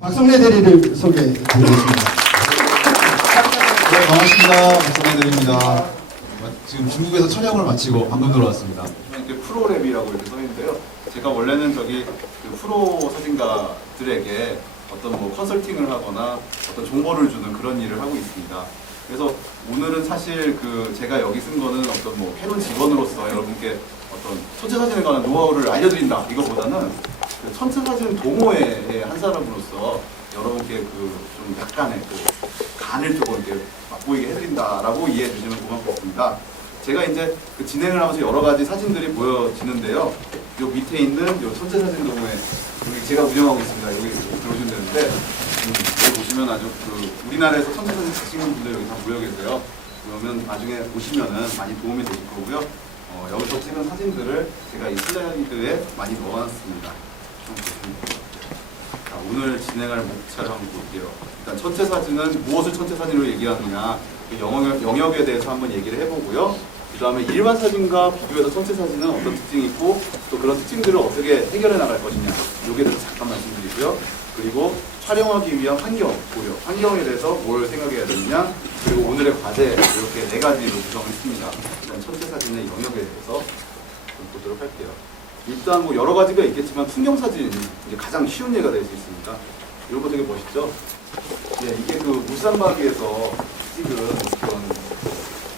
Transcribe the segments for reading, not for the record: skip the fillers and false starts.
박성래 대리를 소개해드리겠습니다. 네, 반갑습니다. 박성래 대리입니다. 지금 중국에서 촬영을 마치고 방금 들어왔습니다. 이렇게 프로랩이라고 이렇게 써 있는데요. 제가 원래는 저기 그 프로 사진가들에게 어떤 뭐 컨설팅을 하거나 어떤 정보를 주는 그런 일을 하고 있습니다. 그래서 오늘은 사실 그 제가 여기 쓴 거는 어떤 뭐 캐논 직원으로서 여러분께 어떤 천체 사진에 관한 노하우를 알려드린다 이거보다는 그 천체 사진 동호회의 한 사람으로서 여러분께 그 좀 약간의 그 간을 조금 이렇게 맛보이게 해드린다라고 이해해 주시면 고맙겠습니다. 제가 이제 그 진행을 하면서 여러 가지 사진들이 보여지는데요. 요 밑에 있는 요 천체 사진 동호회 여기 제가 운영하고 있습니다. 여기 들어오시면 되는데 여기 보시면 아주 그 우리나라에서 천체 사진 찍는 분들 여기 다 모여 계세요. 그러면 나중에 보시면은 많이 도움이 되실 거고요. 여기서 찍은 사진들을 제가 이 슬라이드에 많이 넣어놨습니다. 자, 오늘 진행할 목차를 한번 볼게요. 일단 천체 사진은 무엇을 천체 사진으로 얘기하느냐 그 영역에 대해서 한번 얘기를 해보고요. 그 다음에 일반 사진과 비교해서 천체 사진은 어떤 특징이 있고 또 그런 특징들을 어떻게 해결해 나갈 것이냐 여기에 대해서 잠깐 말씀드리고요. 그리고 촬영하기 위한 환경, 고려, 환경에 대해서 뭘 생각해야 되느냐 그리고 오늘의 과제 이렇게 네 가지로 구성했습니다. 일단 천체 사진의 영역에 대해서 좀 보도록 할게요. 일단 뭐 여러 가지가 있겠지만 풍경 사진 이제 가장 쉬운 예가 될 수 있습니다. 이런 거 되게 멋있죠? 예, 이게 그 울산바위에서 찍은 그런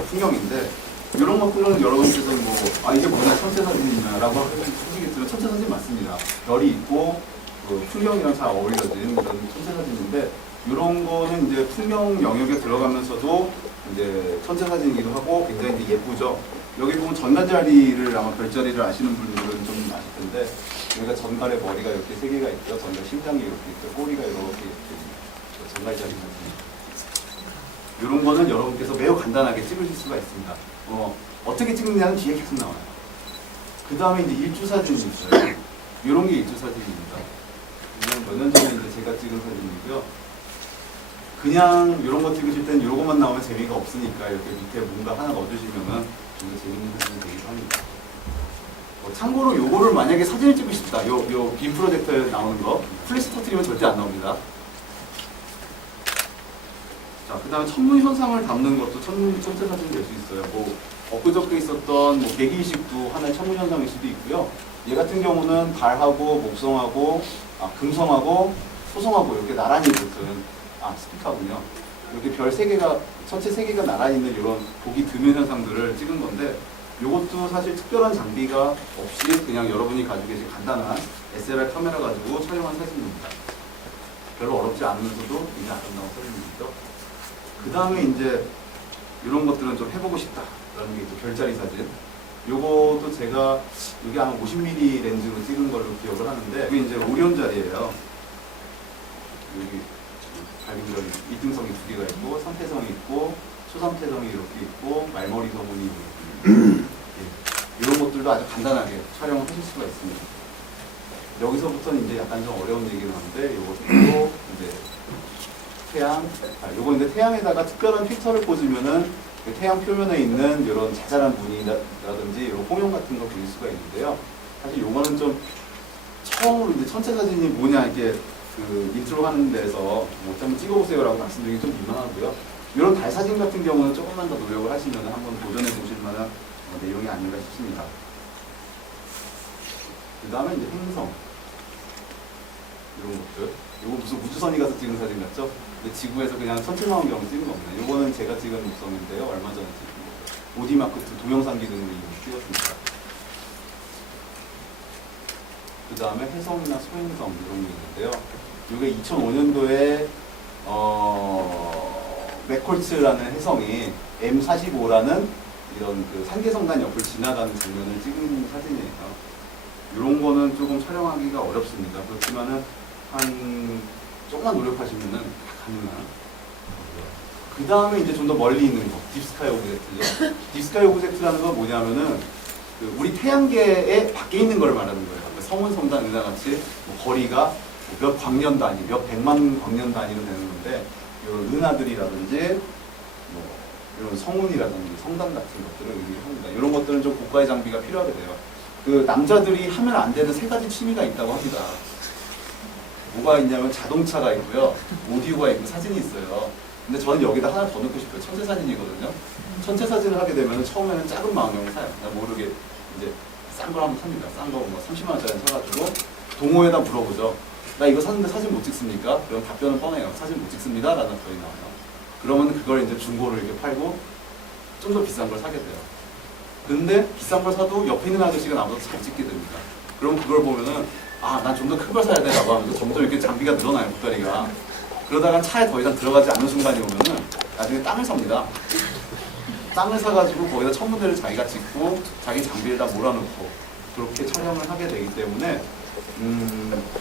풍경인데 이런 것들은 여러분께서 뭐 아 이게 뭐냐 천체 사진이냐라고 하시겠지만 천체 사진 맞습니다. 별이 있고 그 풍경이랑 잘 어울려진 그런 천체 사진인데 이런 거는 이제 풍경 영역에 들어가면서도 이제 천체 사진이기도 하고 굉장히 이제 예쁘죠. 여기 보면 전갈자리를 아마 별자리를 아시는 분들은 좀 아실 텐데 여기가 전갈의 머리가 이렇게 세 개가 있죠. 전갈 심장이 이렇게 있고 꼬리가 이렇게 있죠. 전갈자리 사진. 이런 거는 여러분께서 매우 간단하게 찍으실 수가 있습니다. 어떻게 찍느냐는 뒤에 계속 나와요. 그 다음에 이제 일주 사진이 있어요. 이런 게 일주 사진입니다. 몇 년 전에 이제 제가 찍은 사진이고요. 그냥 이런 거 찍으실 때는 이런 것만 나오면 재미가 없으니까 이렇게 밑에 뭔가 하나 넣어주시면은 좀 더 재밌는 사진이 되기도 합니다. 참고로 요거를 만약에 사진을 찍고 싶다. 요 빔 프로젝터에 나오는 거 플래시 터트리면 절대 안 나옵니다. 자, 그 다음에 천문 현상을 담는 것도 천체 사진이 될 수 있어요. 뭐 엊그저께 있었던 뭐 개기이식도 하나의 천문 현상일 수도 있고요. 얘 같은 경우는 달하고 목성하고 금성하고 소성하고 이렇게 나란히 붙은 스피커군요. 이렇게 별 3개가 천체 3개가 나란히 있는 이런 보기 드문 현상들을 찍은 건데 이것도 사실 특별한 장비가 없이 그냥 여러분이 가지고 계신 간단한 SLR 카메라 가지고 촬영한 사진입니다. 별로 어렵지 않으면서도 굉장히 아름다운 사진이죠. 그 다음에 이제 이런 것들은 좀 해보고 싶다라는 게 또 별자리 사진. 요것도 제가 이게 한 50mm 렌즈로 찍은 걸로 기억을 하는데 이게 이제 오리온 자리예요. 여기 밝은별이 이등성이 2개가 있고 삼태성이 있고 초삼태성이 이렇게 있고 말머리 성운이 있고 이런 것들도 아주 간단하게 촬영을 하실 수가 있습니다. 여기서부터는 이제 약간 좀 어려운 얘기를 하는데 이것도 이제 태양, 요거 이제 태양에다가 특별한 필터를 꽂으면은 그 태양 표면에 있는 이런 자잘한 무늬라든지 이런 홍용 같은 거 보일 수가 있는데요. 사실 요거는 좀 처음으로 이제 천체 사진이 뭐냐 이렇게 그 인트로 하는 데서 뭐 한번 찍어보세요라고 말씀드리기 좀 민망하고요. 이런 달 사진 같은 경우는 조금만 더 노력을 하시면 한번 도전해 보실 만한 내용이 아닌가 싶습니다. 그 다음에 이제 행성 이런 것들. 이거 무슨 우주선이 가서 찍은 사진 같죠? 근데 지구에서 그냥 천체망원경을 찍은 겁니다. 이거는 제가 찍은 목성인데요. 얼마 전에 찍은 거. 오디마크2 동영상 기능으로 찍었습니다. 그 다음에 해성이나 소행성 이런 게 있는데요. 이게 2005년도에 맥콜츠라는 해성이 M45라는 이런 그 산계성단 옆을 지나가는 장면을 찍은 사진이에요. 이런 거는 조금 촬영하기가 어렵습니다. 그렇지만은 조금만 노력하시면은 가능한. 그 다음에 이제 좀 더 멀리 있는 거, 딥스카이 오브젝트죠. 딥스카이 오브젝트라는 건 뭐냐면은 그 우리 태양계에 밖에 있는 걸 말하는 거예요. 그러니까 성운, 성단, 은하 같이 뭐 거리가 몇 광년 단위, 몇 백만 광년 단위로 되는 건데 이런 은하들이라든지 뭐 이런 성운이라든지 성단 같은 것들을 의미합니다. 이런 것들은 좀 고가의 장비가 필요하게 돼요. 그 남자들이 하면 안 되는 3가지 취미가 있다고 합니다. 뭐가 있냐면 자동차가 있고요, 오디오가 있고 사진이 있어요. 근데 저는 여기다 하나 더 넣고 싶어요. 천체 사진이거든요. 천체 사진을 하게 되면 처음에는 작은 망원경을 사요. 나 모르게 이제 싼 걸 한번 삽니다. 싼 거 뭐 30만 원짜리 사가지고 동호회에다 물어보죠. 나 이거 샀는데 사진 못 찍습니까? 그럼 답변은 뻔해요. 사진 못 찍습니다. 라는 답변이 나와요. 그러면 그걸 이제 중고로 이렇게 팔고 좀 더 비싼 걸 사게 돼요. 근데 비싼 걸 사도 옆에 있는 아저씨가 나보다 잘 찍게 됩니다. 그럼 그걸 보면은 아, 난 좀 더 큰 걸 사야 돼 라고 하면서 점점 이렇게 장비가 늘어나요, 보따리가. 그러다가 차에 더 이상 들어가지 않는 순간이 오면은 나중에 땅을 삽니다. 땅을 사가지고 거기다 천문대를 자기가 짓고 자기 장비를 다 몰아넣고 그렇게 촬영을 하게 되기 때문에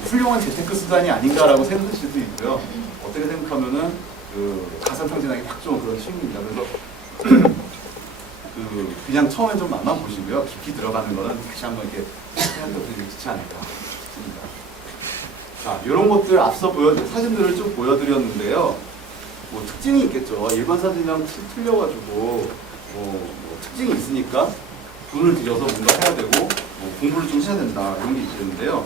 훌륭한 재테크 수단이 아닌가라고 생각하실 수도 있고요. 어떻게 생각하면은 그 가산탕진하기 딱 좋은 그런 취미입니다. 그래서 그냥 처음에 좀 맛만 보시고요. 깊이 들어가는 거는 다시 한번 이렇게 생각해보시면 좋지 않을까 싶습니다. 자, 이런 것들 앞서 사진들을 좀 보여드렸는데요. 뭐 특징이 있겠죠. 일반 사진이랑 틀려가지고 뭐 특징이 있으니까 돈을 들여서 뭔가 해야 되고 뭐 공부를 좀 해야 된다 이런 게 있겠는데요.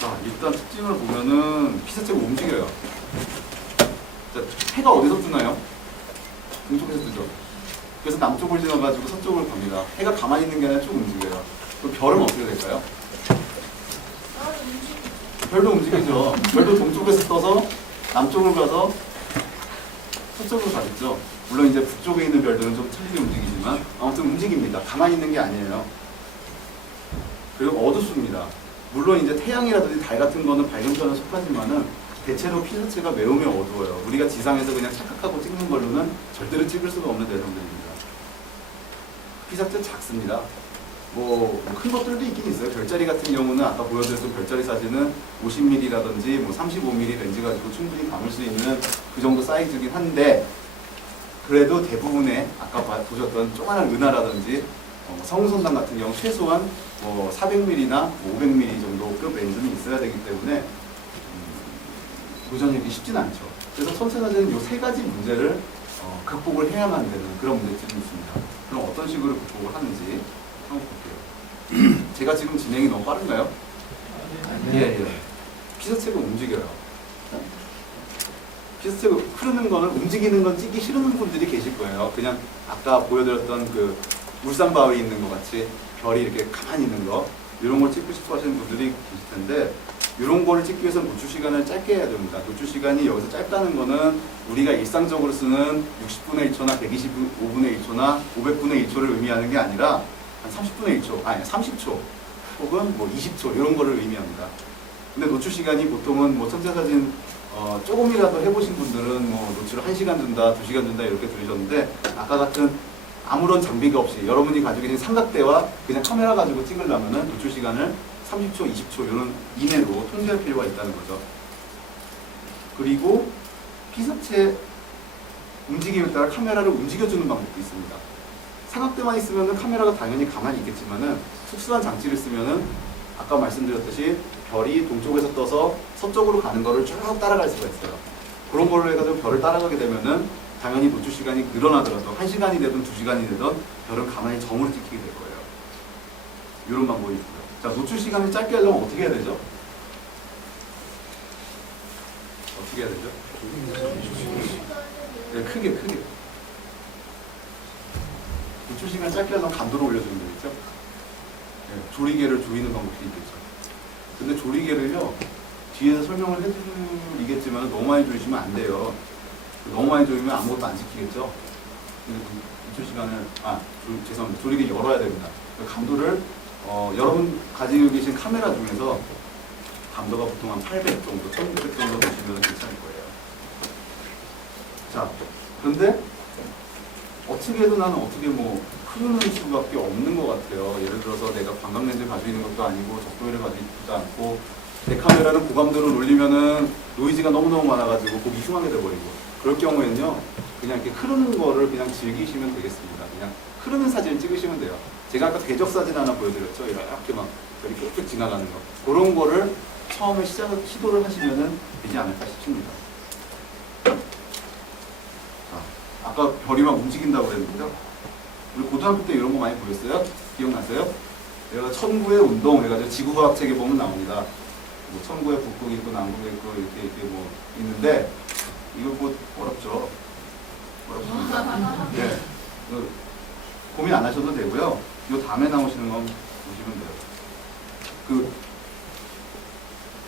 자, 일단 특징을 보면은 피사체가 움직여요. 자, 해가 어디서 뜨나요? 동쪽에서 뜨죠. 그래서 남쪽을 지나가지고 서쪽을 갑니다. 해가 가만히 있는 게 아니라 쭉 움직여요. 그럼 별은 어떻게 될까요? 별도 움직이죠. 별도 동쪽에서 떠서 남쪽을 가서 서쪽으로 가겠죠. 물론 이제 북쪽에 있는 별들은 좀 틀리게 움직이지만 아무튼 움직입니다. 가만히 있는 게 아니에요. 그리고 어둡습니다. 물론 이제 태양이라든지 달 같은 거는 밝은 편에 속하지만은 대체로 피사체가 매우 어두워요. 우리가 지상에서 그냥 착각하고 찍는 걸로는 절대로 찍을 수가 없는 내용들입니다. 피사체 작습니다. 뭐 큰 것들도 있긴 있어요. 별자리 같은 경우는 아까 보여드렸던 별자리 사진은 50mm라든지 뭐 35mm 렌즈 가지고 충분히 담을 수 있는 그 정도 사이즈긴 한데 그래도 대부분의 아까 보셨던 조그마한 은하라든지 성운선상 같은 경우 최소한 400mm나 500mm 정도 급 렌즈는 있어야 되기 때문에 도전하기 쉽진 않죠. 그래서 천체사진은 이 세 가지 문제를 극복을 해야만 되는 그런 문제점이 있습니다. 그럼 어떤 식으로 극복을 하는지 한번 볼게요. 제가 지금 진행이 너무 빠른가요? 예. 피사체가 움직여요. 피사체가 흐르는 거는 움직이는 건 찍기 싫은 분들이 계실 거예요. 그냥 아까 보여드렸던 그 울산 바위에 있는 것 같이 별이 이렇게 가만히 있는 거 이런 걸 찍고 싶어 하시는 분들이 계실 텐데 이런 거를 찍기 위해서 노출 시간을 짧게 해야 됩니다. 노출 시간이 여기서 짧다는 거는 우리가 일상적으로 쓰는 60분의 1초나 125분의 1초나 500분의 1초를 의미하는 게 아니라 한 30분의 1초, 아니 30초 혹은 뭐 20초 이런 거를 의미합니다. 근데 노출 시간이 보통은 뭐 천체사진 조금이라도 해보신 분들은 뭐 노출을 1시간 준다, 2시간 준다 이렇게 들으셨는데 아까 같은 아무런 장비가 없이 여러분이 가지고 있는 삼각대와 그냥 카메라 가지고 찍으려면은 노출 시간을 30초, 20초 이런 이내로 통제할 필요가 있다는 거죠. 그리고 피사체 움직임에 따라 카메라를 움직여주는 방법도 있습니다. 삼각대만 있으면 카메라가 당연히 가만히 있겠지만은 특수한 장치를 쓰면은 아까 말씀드렸듯이 별이 동쪽에서 떠서 서쪽으로 가는 거를 쭉 따라갈 수가 있어요. 그런 걸로 해가지고 별을 따라가게 되면은 당연히 노출 시간이 늘어나더라도 1시간이 되든 2시간이 되든 별은 가만히 점으로 찍히게 될 거예요. 이런 방법이 있고요. 자, 노출 시간을 짧게 하려면 어떻게 해야 되죠? 어떻게 해야 되죠? 네, 크게. 노출 시간 짧게 하려면 감도를 올려주면 되겠죠? 네, 조리개를 조이는 방법도 있겠죠. 근데 조리개를요, 뒤에서 설명을 해드리겠지만 너무 많이 조이시면 안 돼요. 너무 많이 조이면 아무것도 안 지키겠죠? 노출 시간을, 죄송합니다. 조리개 열어야 됩니다. 감도를 여러분 가지고 계신 카메라 중에서 감도가 보통 한 800 정도, 1900 정도 보시면 괜찮을 거예요. 자, 그런데 어떻게 해도 나는 뭐 흐르는 수밖에 없는 것 같아요. 예를 들어서 내가 광각렌즈를 가지고 있는 것도 아니고 적도기를 가지고 있지도 않고 내 카메라는 고감도를 올리면은 노이즈가 너무너무 많아가지고 보기 흉하게 돼버리고 그럴 경우에는요 그냥 이렇게 흐르는 거를 그냥 즐기시면 되겠습니다. 그냥 흐르는 사진을 찍으시면 돼요. 제가 아까 대적 사진 하나 보여드렸죠. 이렇게 막 이렇게 쭉 지나가는 거. 그런 거를 처음에 시도를 하시면은 되지 않을까 싶습니다. 아까 별이 막 움직인다고 그랬는데요. 우리 고등학교 때 이런 거 많이 보였어요? 기억나세요? 내가 천구의 운동 해가지고 지구과학 책에 보면 나옵니다. 뭐 천구에 북극이 있고 남극이 있고 이렇게 뭐 있는데 이거 뭐 어렵죠. 어렵습니다. 네. 고민 안 하셔도 되고요. 이 다음에 나오시는 건 보시면 돼요. 그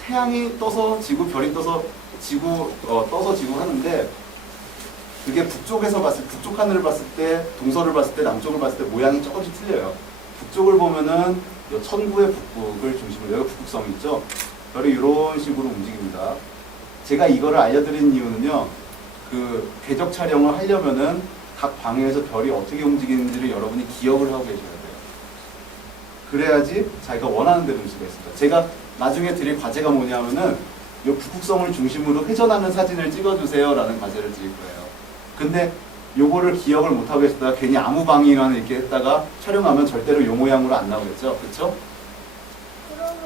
태양이 떠서 지구, 별이 떠서 지구, 떠서 지구 하는데 그게 북쪽 하늘을 봤을 때, 동서를 봤을 때, 남쪽을 봤을 때 모양이 조금씩 틀려요. 북쪽을 보면은 요 천구의 북극을 중심으로, 여기 북극성이 있죠. 별이 이런 식으로 움직입니다. 제가 이거를 알려드린 이유는요, 그 궤적 촬영을 하려면은 각 방향에서 별이 어떻게 움직이는지를 여러분이 기억을 하고 계셔야 돼요. 그래야지 자기가 원하는 대로 볼 수가 있습니다. 제가 나중에 드릴 과제가 뭐냐면은 이 북극성을 중심으로 회전하는 사진을 찍어주세요 라는 과제를 드릴 거예요. 근데 요거를 기억을 못하고 계시다가 괜히 아무 방향만 이렇게 했다가 촬영하면 절대로 요 모양으로 안 나오겠죠? 그렇죠? 그러면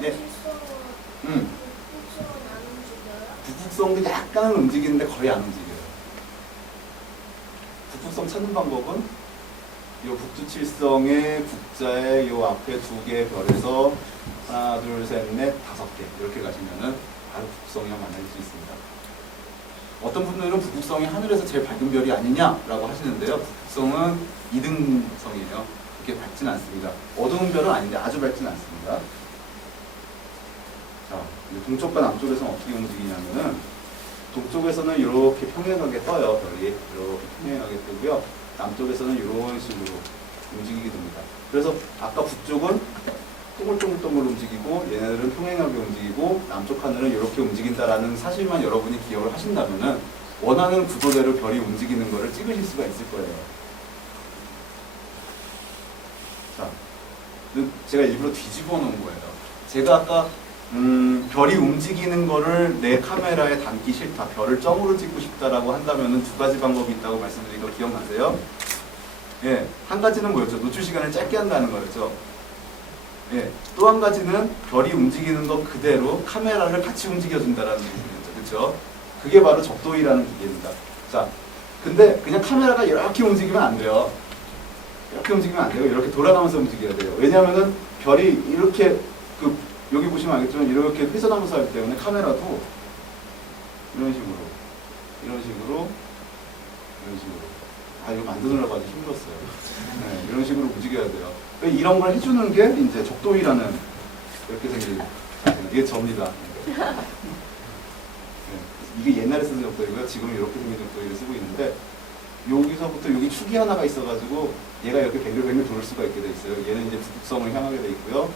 네. 북극성은 안 움직여요? 북극성도 약간은 움직이는데 거의 안 움직여요. 북극성 찾는 방법은 요 북두칠성의 국자의 요 앞에 두 개의 별에서 하나, 둘, 셋, 넷, 다섯 개 이렇게 가시면은 바로 북극성이랑 만날 수 있습니다. 어떤 분들은 북극성이 하늘에서 제일 밝은 별이 아니냐라고 하시는데요. 북극성은 2등성이에요. 그렇게 밝진 않습니다. 어두운 별은 아닌데 아주 밝진 않습니다. 자, 동쪽과 남쪽에서는 어떻게 움직이냐면은 동쪽에서는 이렇게 평행하게 떠요. 별이 이렇게 평행하게 뜨고요. 남쪽에서는 이런 식으로 움직이게 됩니다. 그래서 아까 북쪽은 동글동글 움직이고 얘네들은 평행하게 움직이고 남쪽 하늘은 이렇게 움직인다라는 사실만 여러분이 기억을 하신다면은 원하는 구도대로 별이 움직이는 것을 찍으실 수가 있을 거예요. 자, 제가 일부러 뒤집어 놓은 거예요. 제가 아까 별이 움직이는 거를 내 카메라에 담기 싫다, 별을 점으로 찍고 싶다라고 한다면은 두 가지 방법이 있다고 말씀드린 거 기억나세요? 예, 한 가지는 뭐였죠? 노출 시간을 짧게 한다는 거였죠. 예, 또 한 가지는 별이 움직이는 것 그대로 카메라를 같이 움직여준다라는 부분이었죠. 그렇죠? 그게 바로 적도이라는 기계입니다. 자, 근데 그냥 카메라가 이렇게 움직이면 안 돼요. 이렇게 움직이면 안 되고 이렇게 돌아가면서 움직여야 돼요. 왜냐하면은 별이 이렇게 여기 보시면 알겠지만 이렇게 회전하면서 하기 때문에 카메라도 이런 식으로 아, 이거 만드느라고 아주 힘들었어요. 네, 이런 식으로 움직여야 돼요. 이런 걸 해주는 게 이제 적도이라는 이렇게 생긴 이게 접니다. 네, 이게 옛날에 쓰던 적도이고요. 지금 이렇게 생긴 적도이를 쓰고 있는데 여기서부터 여기 축이 하나가 있어가지고 얘가 이렇게 뱅글뱅글 돌 수가 있게 돼 있어요. 얘는 이제 북극성을 향하게 돼 있고요.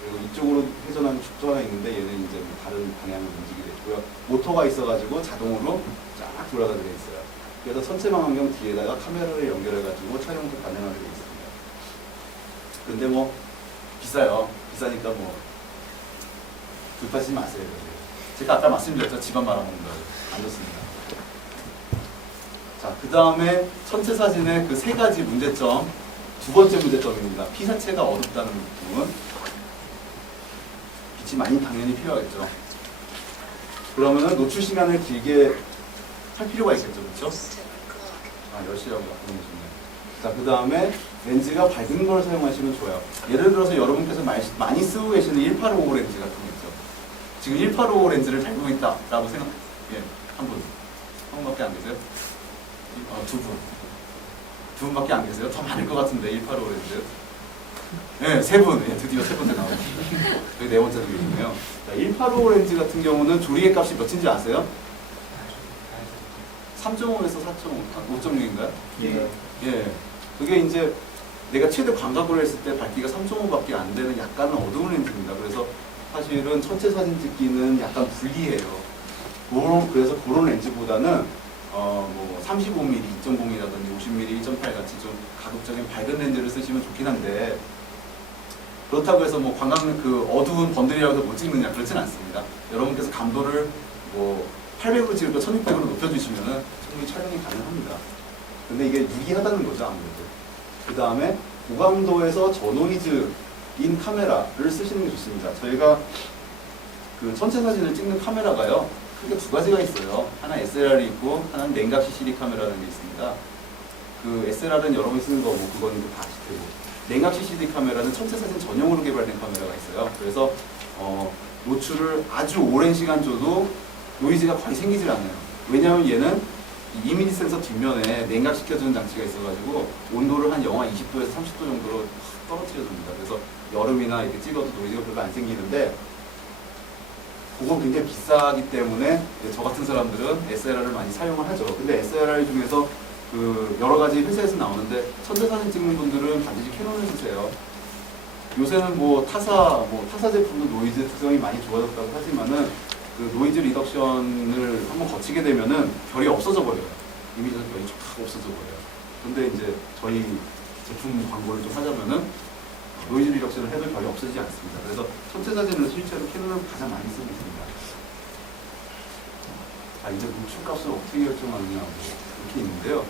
그리고 이쪽으로 회전하는 축도 하나 있는데 얘는 이제 다른 방향으로 움직이게 돼 있고요. 모터가 있어가지고 자동으로 쫙 돌아가게 돼 있어요. 그래서 선체망원경 뒤에다가 카메라를 연결해가지고 촬영도 가능하게 돼 있습니다. 근데 뭐 비싸요. 비싸니까 뭐 불파시지 마세요. 제가 아까 말씀드렸죠. 집안 말아먹는다고. 안 좋습니다. 자, 그 다음에 천체 사진의 그 세 가지 문제점. 두 번째 문제점입니다. 피사체가 어둡다는 부분. 빛이 많이 당연히 필요하겠죠. 그러면은 노출 시간을 길게 할 필요가 있겠죠. 그렇죠? 아, 10시라고 바꾸셨네요. 자, 그 다음에 렌즈가 밝은 걸 사용하시면 좋아요. 예를 들어서 여러분께서 많이 쓰고 계시는 1855 렌즈 같은 거 있죠. 지금 1855 렌즈를 달고 있다라고 예, 한 분밖에 안 계세요? 두 분밖에 안 계세요? 더 많을 것 같은데 1855 렌즈. 네, 세 분. 네, 드디어 세 번째 나오고 여기 네 번째도 계시네요. 자, 1855 렌즈 같은 경우는 조리개 값이 몇인지 아세요? 3.5에서 4.5, 5.6인가요? 예. 그게 이제 내가 최대 광각으로 했을 때 밝기가 3.5밖에 안 되는 약간은 어두운 렌즈입니다. 그래서 사실은 천체 사진 찍기는 약간 불리해요. 그래서 그런 렌즈보다는 뭐 35mm, 2.0이라든지 50mm, 1.8 같이 좀 가급적인 밝은 렌즈를 쓰시면 좋긴 한데 그렇다고 해서 뭐 광각 그 어두운 번들이라고 해서 못 찍느냐 그렇진 않습니다. 여러분께서 감도를 뭐 800으로 찍을 거 1600으로 높여주시면은 충분히 촬영이 가능합니다. 근데 이게 유리하다는 거죠, 아무래도. 그 다음에 고감도에서 저노이즈인 카메라를 쓰시는 게 좋습니다. 저희가 그 천체 사진을 찍는 카메라가요, 크게 두 가지가 있어요. 하나 SLR이 있고, 하나는 냉각 CCD 카메라라는 게 있습니다. 그 SLR은 여러분이 쓰는 거, 뭐, 그거는 다 아실 테고. 냉각 CCD 카메라는 천체 사진 전용으로 개발된 카메라가 있어요. 그래서, 노출을 아주 오랜 시간 줘도 노이즈가 거의 생기질 않아요. 왜냐하면 얘는 이 이미지 센서 뒷면에 냉각시켜주는 장치가 있어가지고 온도를 한 영하 20도에서 30도 정도로 떨어뜨려줍니다. 그래서 여름이나 이렇게 찍어도 노이즈가 별로 안 생기는데 그건 굉장히 비싸기 때문에 저 같은 사람들은 SLR을 많이 사용을 하죠. 근데 SLR 중에서 그 여러 가지 회사에서 나오는데 천체사진 찍는 분들은 반드시 캐논을 쓰세요. 요새는 뭐 타사 제품도 노이즈 특성이 많이 좋아졌다고 하지만은 그 노이즈 리덕션을 한번 거치게 되면은 별이 없어져 버려요. 이미지에서 별이 쫙 없어져 버려요. 근데 이제 저희 제품 광고를 좀 하자면은 노이즈 리덕션을 해도 별이 없어지지 않습니다. 그래서 천체 사진을 실제로 캐논을 가장 많이 쓰고 있습니다. 이제 노출 값을 어떻게 결정하느냐 이렇게 있는데요.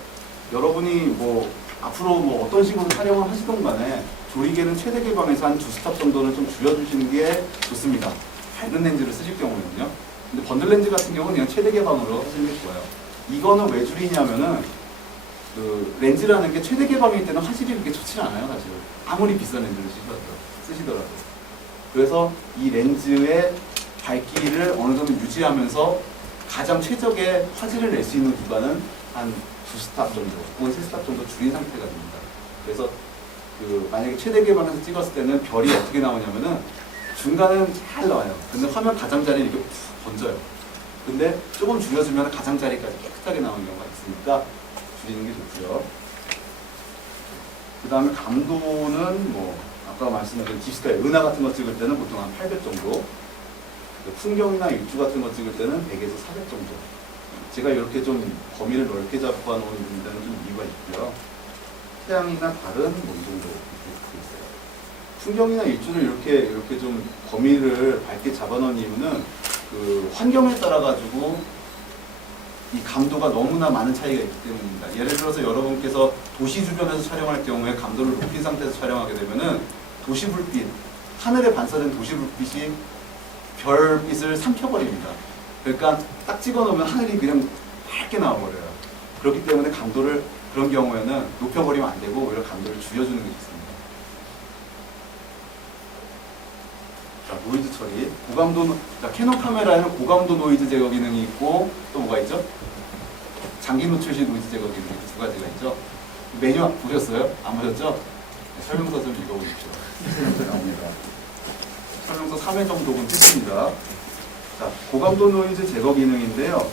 여러분이 뭐 앞으로 뭐 어떤 식으로 촬영을 하시던 간에 조리개는 최대 개방에서 한 2스탑 정도는 좀 줄여주시는 게 좋습니다. 밝은 렌즈를 쓰실 경우에는요. 근데 번들 렌즈 같은 경우는 그냥 최대 개방으로 하시는 게 좋아요. 이거는 왜 줄이냐면은 그 렌즈라는 게 최대 개방일 때는 화질이 그렇게 좋지 않아요, 사실. 아무리 비싼 렌즈를 쓰시더라도. 그래서 이 렌즈의 밝기를 어느 정도 유지하면서 가장 최적의 화질을 낼 수 있는 구간은 한 2스탑 정도, 혹은 3스탑 정도 줄인 상태가 됩니다. 그래서 그 만약에 최대 개방에서 찍었을 때는 별이 어떻게 나오냐면은 중간은 잘 나와요. 근데 화면 가장자리는 이렇게 푹 번져요. 근데 조금 줄여주면 가장자리까지 깨끗하게 나오는 경우가 있으니까 줄이는 게 좋고요. 그 다음에 감도는 뭐 아까 말씀드린 딥스카이, 은하 같은 거 찍을 때는 보통 한 800 정도, 풍경이나 일주 같은 거 찍을 때는 100에서 400 정도. 제가 이렇게 좀 범위를 넓게 잡아 놓은 데는 좀 이유가 있고요. 태양이나 달은 뭐 이 정도 이렇게 있어요. 풍경이나 일주를 이렇게 좀 범위를 밝게 잡아 놓은 이유는 그 환경에 따라 가지고 이 감도가 너무나 많은 차이가 있기 때문입니다. 예를 들어서 여러분께서 도시 주변에서 촬영할 경우에 감도를 높인 상태에서 촬영하게 되면은 도시 불빛, 하늘에 반사된 도시 불빛이 별빛을 삼켜버립니다. 그러니까 딱 찍어놓으면 하늘이 그냥 밝게 나와버려요. 그렇기 때문에 감도를 그런 경우에는 높여버리면 안 되고 오히려 감도를 줄여주는 게 좋습니다. 자, 노이즈 처리. 고감도, 자, 캐논 카메라에는 고감도 노이즈 제거 기능이 있고 또 뭐가 있죠? 장기 노출 시 노이즈 제거 기능이 두 가지가 있죠. 메뉴 보셨어요? 안 보셨죠? 네, 설명서 좀 읽어보십시오. 나옵니다. 설명서 3회 정도는 뜻입니다. 자, 고감도 노이즈 제거 기능인데요.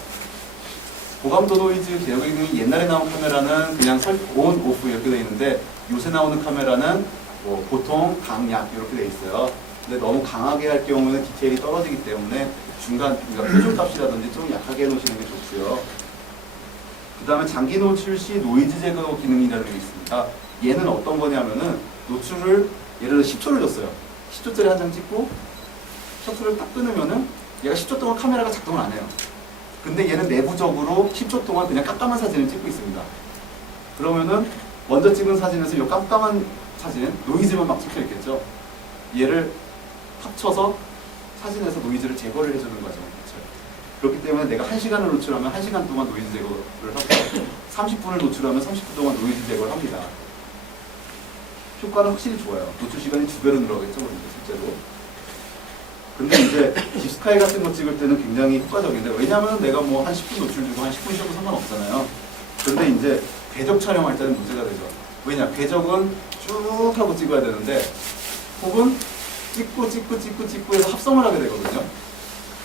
고감도 노이즈 제거 기능이 옛날에 나온 카메라는 그냥 온, 오프 이렇게 되어 있는데 요새 나오는 카메라는 뭐 보통, 강, 약 이렇게 되어 있어요. 근데 너무 강하게 할 경우는 디테일이 떨어지기 때문에 중간, 그러니까 표준값이라든지 좀 약하게 해놓으시는 게 좋고요. 그 다음에 장기 노출 시 노이즈 제거 기능이라는 게 있습니다. 얘는 어떤 거냐면은 노출을 예를 들어 10초를 줬어요. 10초짜리 한 장 찍고 셔터를 딱 끊으면은 얘가 10초 동안 카메라가 작동을 안 해요. 근데 얘는 내부적으로 10초 동안 그냥 깜깜한 사진을 찍고 있습니다. 그러면은 먼저 찍은 사진에서 이 깜깜한 사진, 노이즈만 막 찍혀 있겠죠. 얘를 합쳐서 사진에서 노이즈를 제거를 해주는 과정을 거쳐요. 그렇기 때문에 내가 1시간을 노출하면 1시간 동안 노이즈 제거를 하고 30분을 노출하면 30분 동안 노이즈 제거를 합니다. 효과는 확실히 좋아요. 노출 시간이 2배로 늘어가겠죠, 그러니까 실제로. 근데 이제 딥스카이 같은 거 찍을 때는 굉장히 효과적인데, 왜냐하면 내가 뭐 한 10분 노출 주고 한 10분 쉬어도 상관없잖아요. 근데 이제 궤적 촬영할 때는 문제가 되죠. 왜냐, 궤적은 쭉 하고 찍어야 되는데, 혹은 찍고 해서 합성을 하게 되거든요.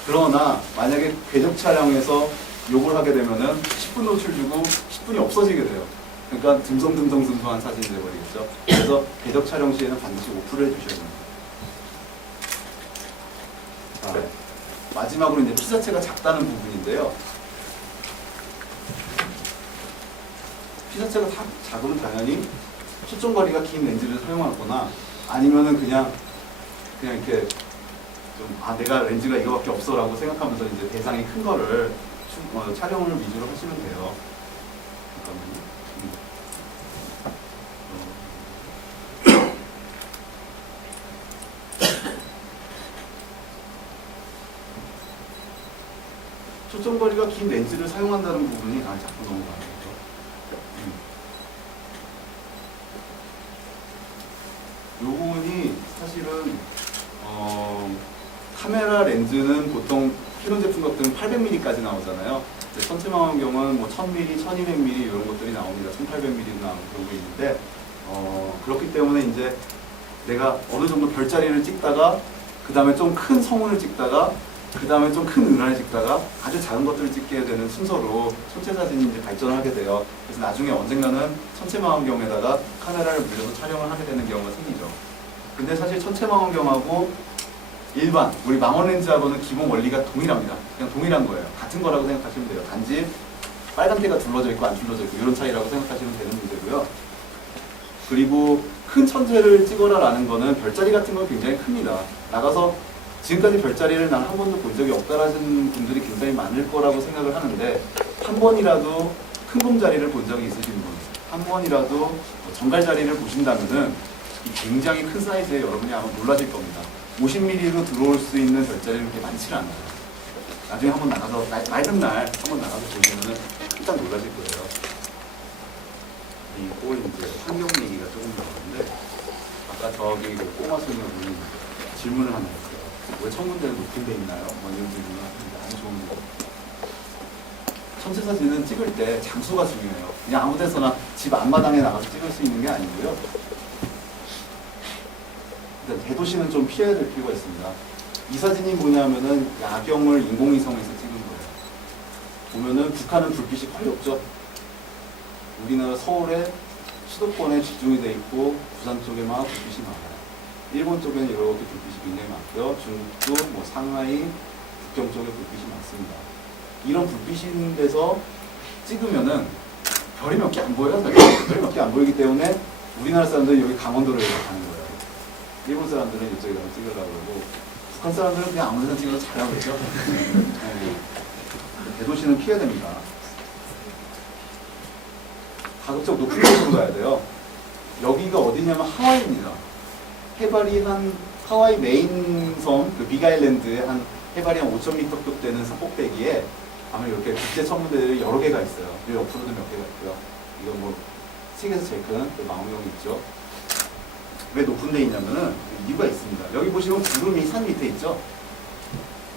그러나 만약에 궤적 촬영에서 요걸 하게 되면은 10분 노출 주고 10분이 없어지게 돼요. 그러니까 듬성한 사진이 되어버리겠죠. 그래서 궤적 촬영 시에는 반드시 오프를 해주셔야 됩니다. 자, 마지막으로 이제 피사체가 작다는 부분인데요. 피사체가 작으면 당연히 초점거리가 긴 렌즈를 사용하거나 아니면은 그냥 이렇게 좀 내가 렌즈가 이거밖에 없어라고 생각하면서 이제 대상이 큰 거를 촬영을 위주로 하시면 돼요. 잠깐만요. 초점거리가 긴 렌즈를 사용한다는 부분이 자꾸 넘어가는 거죠. 이 부분이 사실은 카메라 렌즈는 보통 캐논 제품 같은 800mm까지 나오잖아요. 천체 망원경은 뭐 1000mm, 1200mm 이런 것들이 나옵니다. 1800mm도 나오는 그런 게 있는데 그렇기 때문에 이제 내가 어느 정도 별자리를 찍다가 그 다음에 좀 큰 성운을 찍다가 그 다음에 좀 큰 은하를 찍다가 아주 작은 것들을 찍게 되는 순서로 천체 사진이 이제 발전을 하게 돼요. 그래서 나중에 언젠가는 천체 망원경에다가 카메라를 물려서 촬영을 하게 되는 경우가 생기죠. 근데 사실 천체 망원경하고 일반 우리 망원 렌즈하고는 기본 원리가 동일합니다. 그냥 동일한 거예요. 같은 거라고 생각하시면 돼요. 단지 빨간대가 둘러져 있고 안 둘러져 있고 이런 차이라고 생각하시면 되는 문제고요. 그리고 큰 천체를 찍어라라는 거는 별자리 같은 건 굉장히 큽니다. 나가서 지금까지 별자리를 난 한 번도 본 적이 없다라는 분들이 굉장히 많을 거라고 생각을 하는데 한 번이라도 큰 곰자리를 본 적이 있으신 분, 한 번이라도 정갈자리를 보신다면은 굉장히 큰 사이즈에 여러분이 아마 놀라실 겁니다. 50mm로 들어올 수 있는 별자리는 그렇게 많지는 않아요. 나중에 한번 나가서 맑은 날 한번 나가서 보시면은 깜짝 놀라실 거예요. 이꼴 이제 환경 얘기가 조금 나왔는데 아까 저기 그 꼬마 소녀분이 질문을 하나 했어요. 왜 천문대는 높은 데 있나요? 뭐 이런 질문을 하는데 아주 좋은 거. 천체 사진은 찍을 때 장소가 중요해요. 그냥 아무 데서나 집 앞마당에 나가서 찍을 수 있는 게 아니고요. 일단 대도시는 좀 피해야 될 필요가 있습니다. 이 사진이 뭐냐면은 야경을 인공위성에서 찍은 거예요. 보면은 북한은 불빛이 거의 없죠. 우리나라 서울에 수도권에 집중이 돼 있고 부산 쪽에만 불빛이 많아요. 일본 쪽에는 이렇게 불빛이 굉장히 많고요. 중국도 뭐 상하이, 북경 쪽에 불빛이 많습니다. 이런 불빛이 있는 데서 찍으면은 별이 몇 개 안 보여요. 별이 몇 개 안 보이기 때문에 우리나라 사람들은 여기 강원도로 가는 거예요. 일본 사람들은 이쪽에 가서 찍으려고 그러고 북한 사람들은 그냥 아무 데나 찍어서 잘하고 그러죠. 네. 대도시는 피해야 됩니다. 가급적 높은 곳으로 가야 돼요. 여기가 어디냐면 하와이입니다. 해발이 한 하와이 메인 섬, 그 빅아일랜드에 한 해발이 한 5,000m 급 되는 꼭대기에 아마 이렇게 국제 천문대들이 여러 개가 있어요. 이 옆으로도 몇 개가 있고요. 이건 뭐 세계에서 제일 큰 그 망원경이 있죠. 왜 높은 데 있냐면은 이유가 있습니다. 여기 보시면 구름이 산 밑에 있죠.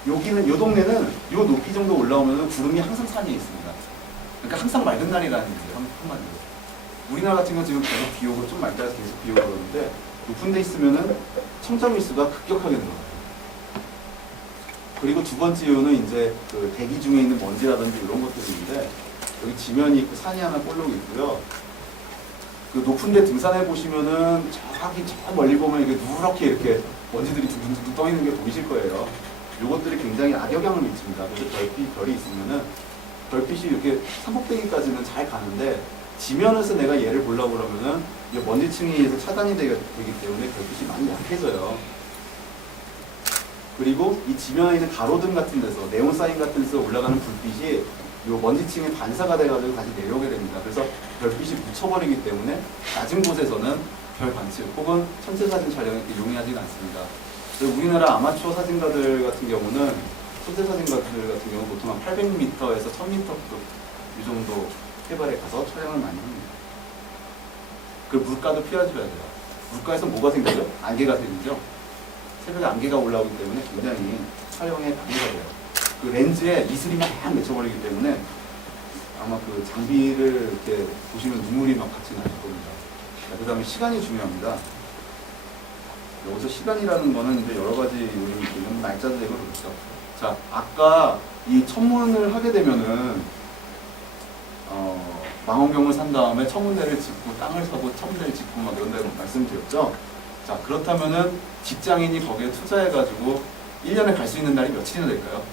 여기는 요 동네는 요 높이 정도 올라오면은 구름이 항상 산 위에 있습니다. 그러니까 항상 맑은 날이라는 얘기예요. 한마디로. 우리나라 같은 건 지금 계속 비 오고 좀 맑다가 계속 비 오고 그러는데 높은 데 있으면은 청정일수가 급격하게 늘어나요. 그리고 두 번째 이유는 이제 그 대기 중에 있는 먼지라든지 이런 것들이 있는데 여기 지면이 있고 산이 하나 볼록 있고요. 그 높은 데 등산해 보시면은 저기 저 멀리 보면 이게 누렇게 이렇게 먼지들이 둥둥둥 떠 있는 게 보이실 거예요. 요것들이 굉장히 악영향을 미칩니다. 그래서 별이 있으면은 별빛이 이렇게 산꼭대기까지는 잘 가는데 지면에서 내가 얘를 보려고 그러면은 이 먼지층에 의해서 차단이 되기 때문에 별빛이 많이 약해져요. 그리고 이 지면에 있는 가로등 같은 데서 네온사인 같은 데서 올라가는 불빛이 이 먼지층에 반사가 돼가지고 다시 내려오게 됩니다. 그래서 별빛이 묻혀버리기 때문에 낮은 곳에서는 별 관측 혹은 천체 사진 촬영에 용이하지는 않습니다. 그래서 우리나라 아마추어 사진가들 같은 경우는 천체 사진가들 같은 경우 보통 한 800m에서 1000m 이 정도 해발에 가서 촬영을 많이 합니다. 그 물가도 피해줘야 돼요. 물가에서 뭐가 생기죠? 안개가 생기죠. 새벽에 안개가 올라오기 때문에 굉장히 촬영에 방해가 돼요. 그 렌즈에 이슬이 막 맺혀버리기 때문에 아마 그 장비를 이렇게 보시면 눈물이 막 같이 나실 겁니다. 그 다음에 시간이 중요합니다. 여기서 시간이라는 거는 이제 여러 가지 요인이 있는 날짜도 되고 그렇죠. 자, 아까 이 천문을 하게 되면은 망원경을 산 다음에 천문대를 짓고 땅을 사고 천문대를 짓고 막 이런 데 말씀드렸죠. 자, 그렇다면은 직장인이 거기에 투자해가지고 1년에 갈 수 있는 날이 며칠이나 될까요?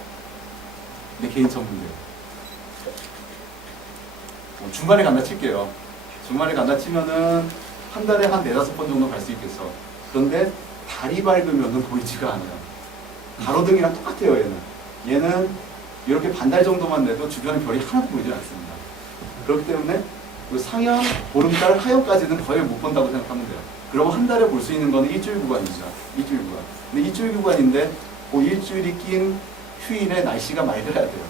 내 개인 천문대. 주말에 간다 칠게요. 주말에 간다 치면은 한 달에 한 4-5번 정도 갈 수 있겠어. 그런데 달이 밝으면은 보이지가 않아요. 가로등이랑 똑같아요, 얘는. 얘는 이렇게 반달 정도만 내도 주변에 별이 하나도 보이지 않습니다. 그렇기 때문에 그 상현, 보름달, 하여까지는 거의 못 본다고 생각하면 돼요. 그러면 한 달에 볼 수 있는 거는 일주일 구간입니다. 일주일 구간. 근데 일주일 구간인데 그 일주일이 낀 휴일에 날씨가 맑아야 돼요.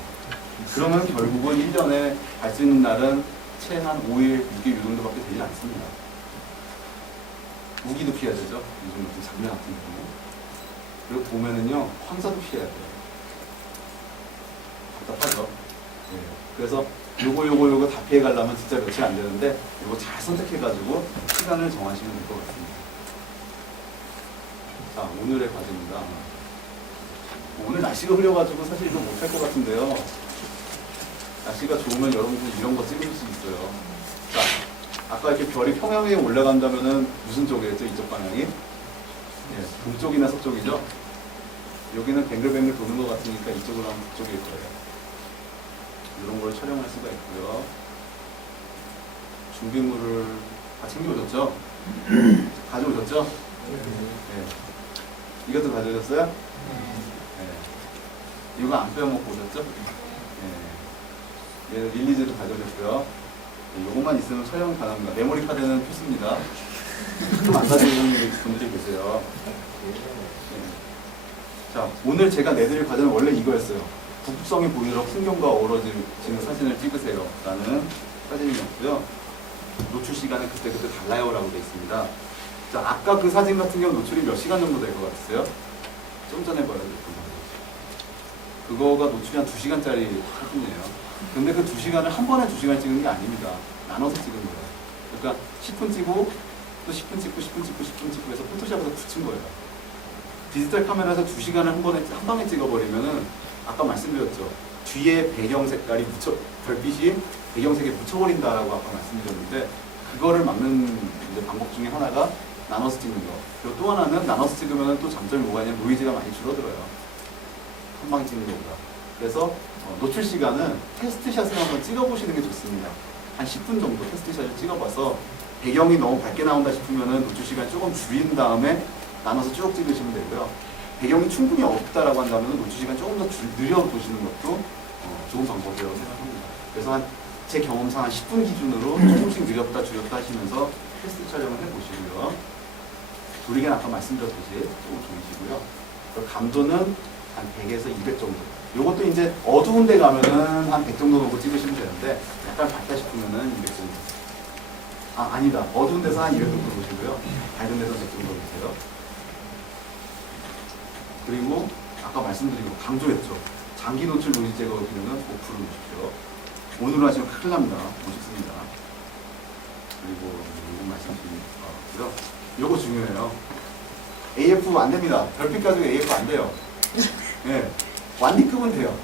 그러면 결국은 1년에 갈 수 있는 날은 채 한 5일, 6일 이 정도밖에 되지 않습니다. 우기도 피해야 되죠. 요즘 같은 장마 같은 경우. 그리고 보면은요, 황사도 피해야 돼요. 답답하죠? 예. 그래서 요거 다 피해가려면 진짜 며칠 안 되는데, 요거 잘 선택해가지고 시간을 정하시면 될 것 같습니다. 자, 오늘의 과제입니다. 오늘 날씨가 흐려가지고 사실 이거 못할 것 같은데요. 날씨가 좋으면 여러분들 이런 거 찍을 수 있어요. 자, 아까 이렇게 별이 평양에 올라간다면은 무슨 쪽이었죠? 이쪽 방향이? 예, 동쪽이나 서쪽이죠? 여기는 뱅글뱅글 도는 것 같으니까 이쪽으로 하면 북쪽일 거예요. 이런 걸 촬영할 수가 있고요. 준비물을 다 챙겨오셨죠? 가져오셨죠? 네. 이것도 가져오셨어요? 네. 이거 안 빼먹고 오셨죠? 네. 릴리즈도 가져오셨고요. 네, 이것만 있으면 촬영 가능합니다. 메모리 카드는 필수입니다. 좀 안 가져오는 분들이 계세요. 네. 자, 오늘 제가 내드릴 과제는 원래 이거였어요. 북극성이 보이도록 풍경과 어우러지는 사진을 찍으세요 라는 사진이었고요. 노출 시간은 그때그때 달라요 라고 되어 있습니다. 자, 아까 그 사진 같은 경우 노출이 몇 시간 정도 될 것 같으세요? 좀 전에 보여드렸던 그거가 노출이 한 2시간짜리 사진이에요. 근데 그 2시간을 한 번에 2시간 찍은 게 아닙니다. 나눠서 찍은 거예요. 그러니까 10분 찍고 또 10분 찍고 10분 찍고 10분 찍고 해서 포토샵에서 붙인 거예요. 디지털 카메라에서 2시간을 한 방에 찍어버리면은 아까 말씀드렸죠. 뒤에 배경 색깔이 별빛이 배경색에 묻혀버린다라고 아까 말씀드렸는데, 그거를 막는 이제 방법 중에 하나가 나눠서 찍는 거. 그리고 또 하나는 나눠서 찍으면 또 장점이 뭐가 있냐면 노이즈가 많이 줄어들어요. 한 방에 찍는 것보다. 그래서 노출 시간은 테스트샷을 한번 찍어보시는 게 좋습니다. 한 10분 정도 테스트샷을 찍어봐서 배경이 너무 밝게 나온다 싶으면은 노출 시간 조금 줄인 다음에 나눠서 쭉 찍으시면 되고요. 배경이 충분히 없다라고 한다면 노출 시간 조금 더 늘려보시는 것도 좋은 방법이라고 생각합니다. 그래서 제 경험상 한 10분 기준으로 조금씩 늘렸다 줄였다 하시면서 테스트 촬영을 해보시고요. 조리개는 아까 말씀드렸듯이 조금 조이시고요. 감도는 한 100에서 200 정도. 요것도 이제 어두운 데 가면은 한 100 정도 놓고 찍으시면 되는데, 약간 밝다 싶으면은 200 정도. 아니다. 어두운 데서 한 200 정도 보시고요. 밝은 데서 100 정도 보세요. 그리고 아까 말씀드린 거 강조했죠. 장기 노출 노이즈 제거 기능은 5% 놓으십시오. 오늘 하시면 큰일 납니다. 못 찍습니다. 그리고 이거 말씀드린 거 같고요. 요거 중요해요. AF 안 됩니다. 별빛 가지고 AF 안 돼요. 네. 1D급은 돼요.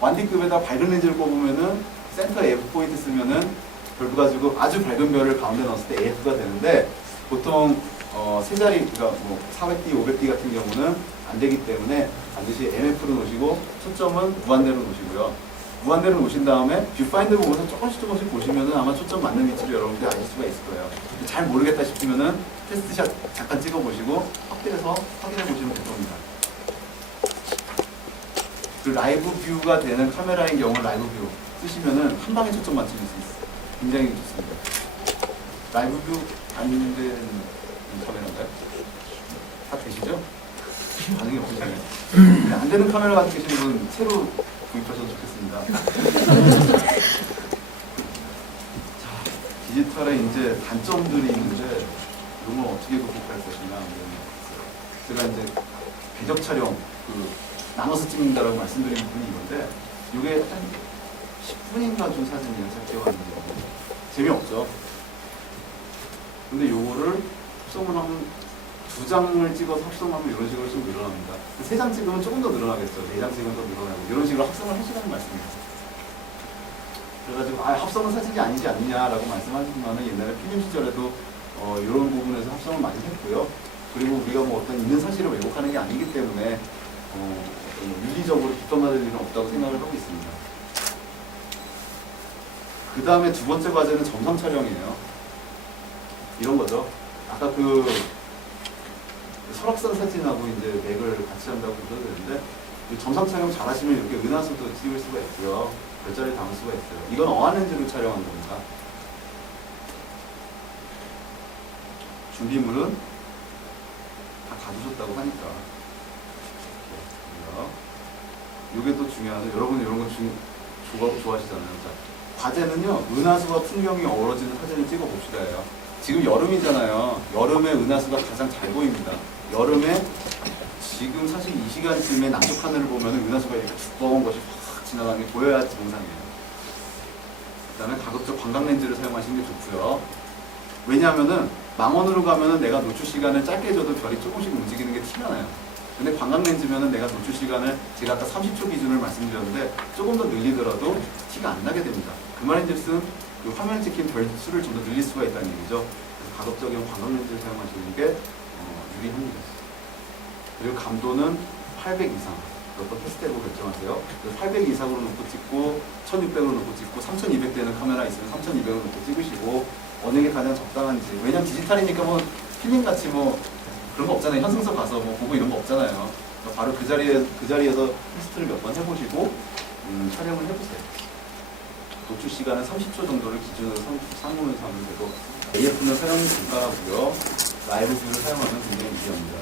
1D급에다 밝은 렌즈를 꼽으면은 센터 AF 포인트 쓰면은 별빛 가지고 아주 밝은 별을 가운데 넣었을 때 AF가 되는데, 보통 세 자리, 그러니까 뭐 400D, 500D 같은 경우는 안 되기 때문에 반드시 MF로 놓으시고 초점은 무한대로 놓으시고요. 무한대로 놓으신 다음에 뷰파인더 보면서 조금씩 보시면은 아마 초점 맞는 위치를 여러분들이 아실 수가 있을 거예요. 잘 모르겠다 싶으면은 테스트샷 잠깐 찍어보시고 확대해서 확인해 보시면 될 겁니다. 그 라이브 뷰가 되는 카메라인 경우 라이브 뷰 쓰시면은 한 방에 초점 맞추실 수 있어요. 굉장히 좋습니다. 라이브 뷰 안 되는 카메라인가요? 다 되시죠? 반응이 없으시네요. 안 되는 카메라 가지고 계시는 분 새로 구입하셔도 좋겠습니다. 자, 디지털의 이제 단점들이 있는데 이런 걸 어떻게 극복할 것이냐. 제가 이제 궤적 촬영, 나눠서 찍는다라고 말씀드린 부분이 있는데, 이게 한 10분인가 준 사진이에요. 제가 기억하는데 재미없죠. 근데 요거를 합성을 하면 2장을 찍어서 합성하면 이런 식으로 좀 늘어납니다. 3장 찍으면 조금 더 늘어나겠죠. 4장 찍으면 더 늘어나고 이런 식으로 합성을 하시라는 말씀입니다. 그래가지고 합성은 사진이 아니지 않느냐라고 말씀하시지만 옛날에 필름 시절에도 이런 부분에서 합성을 많이 했고요. 그리고 우리가 뭐 어떤 있는 사실을 왜곡하는 게 아니기 때문에 윤리적으로 비판받을 일은 없다고 생각을 하고 있습니다. 그 다음에 두 번째 과제는 점상 촬영이에요. 이런 거죠. 아까 설악산 사진하고 이제 맥을 같이 한다고 보셔도 되는데, 점상 촬영 잘 하시면 이렇게 은하수도 찍을 수가 있고요. 별자리 담을 수가 있어요. 이건 어안 렌즈로 촬영한 겁니다. 준비물은 다 가져오셨다고 하니까. 이게 또 중요하죠. 여러분 이런 거 좋아하시잖아요. 자, 과제는요, 은하수와 풍경이 어우러지는 사진을 찍어 봅시다예요. 지금 여름이잖아요. 여름에 은하수가 가장 잘 보입니다. 여름에 지금 사실 이 시간쯤에 남쪽 하늘을 보면 은하수가 이렇게 두꺼운 것이 확 지나가는 게 보여야 정상이에요. 그다음에 가급적 광각 렌즈를 사용하시는 게 좋고요. 왜냐하면은 망원으로 가면은 내가 노출 시간을 짧게 줘도 별이 조금씩 움직이는 게 티가 나요. 근데 광각 렌즈면은 내가 노출 시간을 제가 아까 30초 기준을 말씀드렸는데 조금 더 늘리더라도 티가 안 나게 됩니다. 그 말인즉슨 그 화면 찍힌 별 수를 좀 더 늘릴 수가 있다는 얘기죠. 그래서 가급적인 광각 렌즈를 사용하시는 게 유리합니다. 그리고 감도는 800 이상. 어떤 테스트해보고 결정하세요. 800 이상으로 놓고 찍고 1600으로 놓고 찍고 3200대는 카메라 있으면 3200으로 놓고 찍으시고 어느 게 가장 적당한지. 왜냐면 디지털이니까 뭐 필름같이 뭐 그런 거 없잖아요. 현승소 가서 뭐 보고 이런 거 없잖아요. 그러니까 바로 그 자리에서 테스트를 몇 번 해보시고 촬영을 해보세요. 노출 시간은 30초 정도를 기준으로 상용을 하면 되고 AF는 사용 불가하고요. 라이브 뷰를 사용하면 굉장히 유리합니다.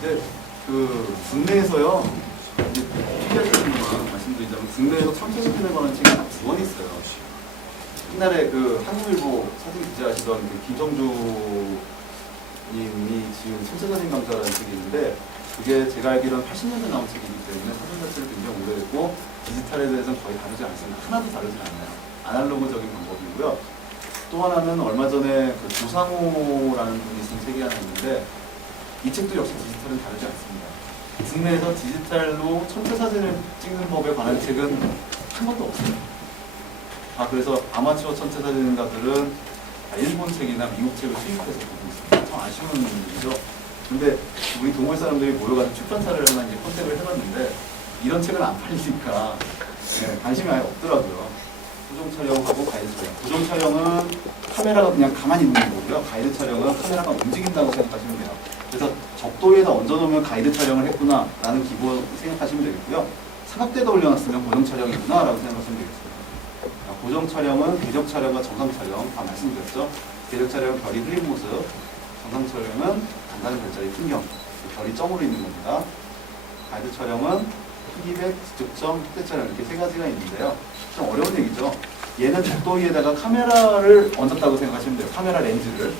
근데 그 국내에서요, 이제 특이하게 것만 말씀드리자면 국내에서 참사진에 관한 책이 딱 2권 있어요. 옛날에 그 한국일보 사진 기자하시던 그 김성주 님이 지은 천체사진 강좌라는 책이 있는데 그게 제가 알기로는 80년대 나온 책이기 때문에 사진 자체를 굉장히 오래됐고 디지털에 대해서는 거의 다르지 않습니다. 하나도 다르지 않아요. 아날로그적인 방법이고요. 또 하나는 얼마 전에 그 조상호라는 분이 쓴 책이 하나 있는데 이 책도 역시 디지털은 다르지 않습니다. 국내에서 디지털로 천체사진을 찍는 법에 관한 책은 한 번도 없어요. 그래서 아마추어 천체사진가들은 일본 책이나 미국 책을 수입해서 보고 있습니다. 참 아쉬운 일이죠. 근데 우리 동호회 사람들이 모여가지고 출판사를 하나 이제 컨택을 해봤는데 이런 책은 안 팔리니까 관심이 아예 없더라고요. 고정 촬영하고 가이드 촬영. 고정 촬영은 카메라가 그냥 가만히 있는 거고요. 가이드 촬영은 카메라가 움직인다고 생각하시면 돼요. 그래서 적도에다 얹어놓으면 가이드 촬영을 했구나 라는 기본 생각하시면 되겠고요. 삼각대에다 올려놨으면 고정 촬영이구나 라고 생각하시면 되겠습니다. 고정 촬영은 궤적 촬영과 정상 촬영 다 말씀드렸죠. 궤적 촬영은 별이 흐린 모습, 정상 촬영은 간단한 별자리 풍경, 별이 점으로 있는 겁니다. 가이드 촬영은 피드백, 직접점, 확대 촬영 이렇게 세 가지가 있는데요. 좀 어려운 얘기죠. 얘는 적도위에다가 카메라를 얹었다고 생각하시면 돼요. 카메라 렌즈를.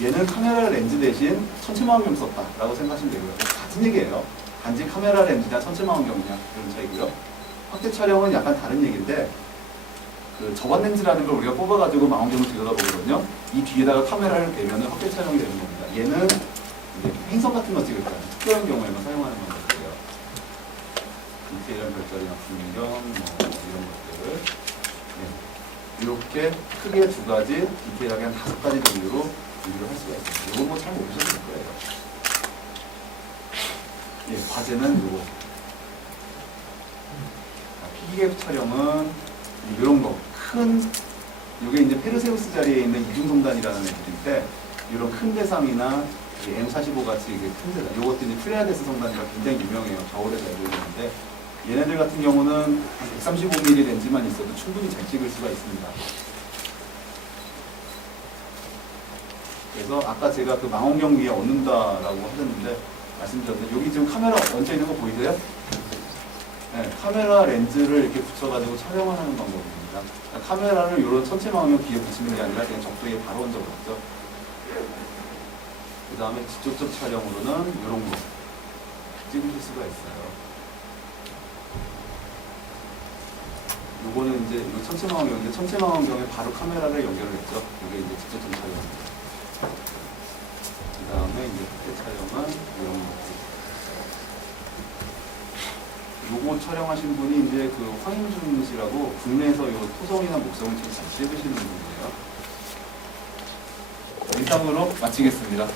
얘는 카메라 렌즈 대신 천체망원경 썼다라고 생각하시면 되고요. 같은 얘기예요. 단지 카메라 렌즈냐 천체망원경이냐 그런 차이고요. 확대 촬영은 약간 다른 얘기인데 그 저반 렌즈라는 걸 우리가 뽑아가지고 망원경을 들여다보거든요. 이 뒤에다가 카메라를 대면 확대 촬영이 되는 겁니다. 얘는 이제 행성 같은 거 찍을 때 특별한 경우에만 사용하는 방법이에요. 디테일한 별자리나 풍경 뭐 이런 것들. 이렇게 크게 두 가지, 디테일하게 한 5가지 정도로 분류를 할 수가 있습니다. 이건 뭐 잘 모르셔도 될 거예요. 과제는 요거. 피기계 촬영은 이런 거. 요게 이제 페르세우스 자리에 있는 이중성단이라는 애들인데, 이런 큰 대상이나 M45 같이 큰 대상. 요것도 이제 프레아데스 성단이라 굉장히 유명해요. 겨울에 잘 보이는데, 얘네들 같은 경우는 135mm 렌즈만 있어도 충분히 잘 찍을 수가 있습니다. 그래서 아까 제가 그 망원경 위에 얹는다라고 하셨는데, 말씀드렸는데, 여기 지금 카메라 얹혀 있는 거 보이세요? 네, 카메라 렌즈를 이렇게 붙여가지고 촬영을 하는 방법입니다. 그러니까 카메라를 이런 천체망원경 뒤에 붙이는 게 아니라 그냥 적도에 바로 얹어버렸죠. 그 다음에 직접적 촬영으로는 이런 거 찍으실 수가 있어요. 요거는 이제 이거 천체망원경인데 천체망원경에 바로 카메라를 연결했죠. 이게 이제 직접적 촬영입니다. 그 다음에 이제 그때 촬영은 이런 거. 요거 촬영하신 분이 이제 그 황인준 씨라고 국내에서 요 토성이나 목성을 좀 잘 찍으시는 분이에요. 이상으로 마치겠습니다.